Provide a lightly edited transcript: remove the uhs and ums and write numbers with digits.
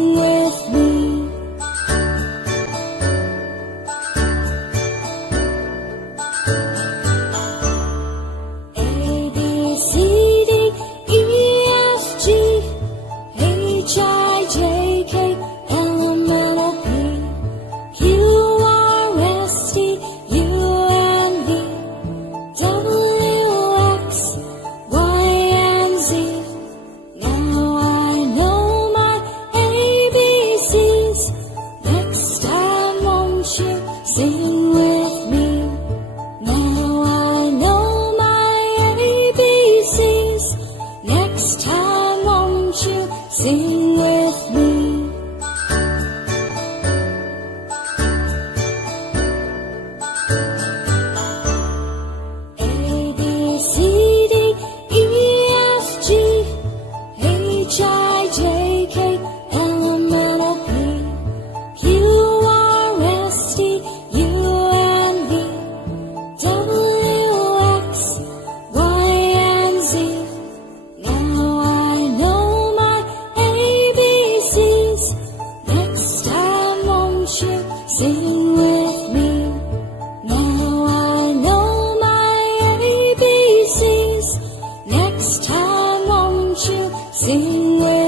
sing with me. A, B, C, D, E, F, G, H, I, J, K, L, M, N, O, P, Q, R, S, T, U, and V, W, X, Y, and Z. Now I know my ABCs. Next time won't you sing with me? Now I know my ABCs. Next time won't you sing with me? A, B, C, D, E, F, G, H, I, J, K, L, M, N, O, P, Q, R, S, T, U, and V, W, X, Y, and Z. Now I know my ABCs. Next time won't you sing with me? Now I know my ABCs. Next time won't you sing with me?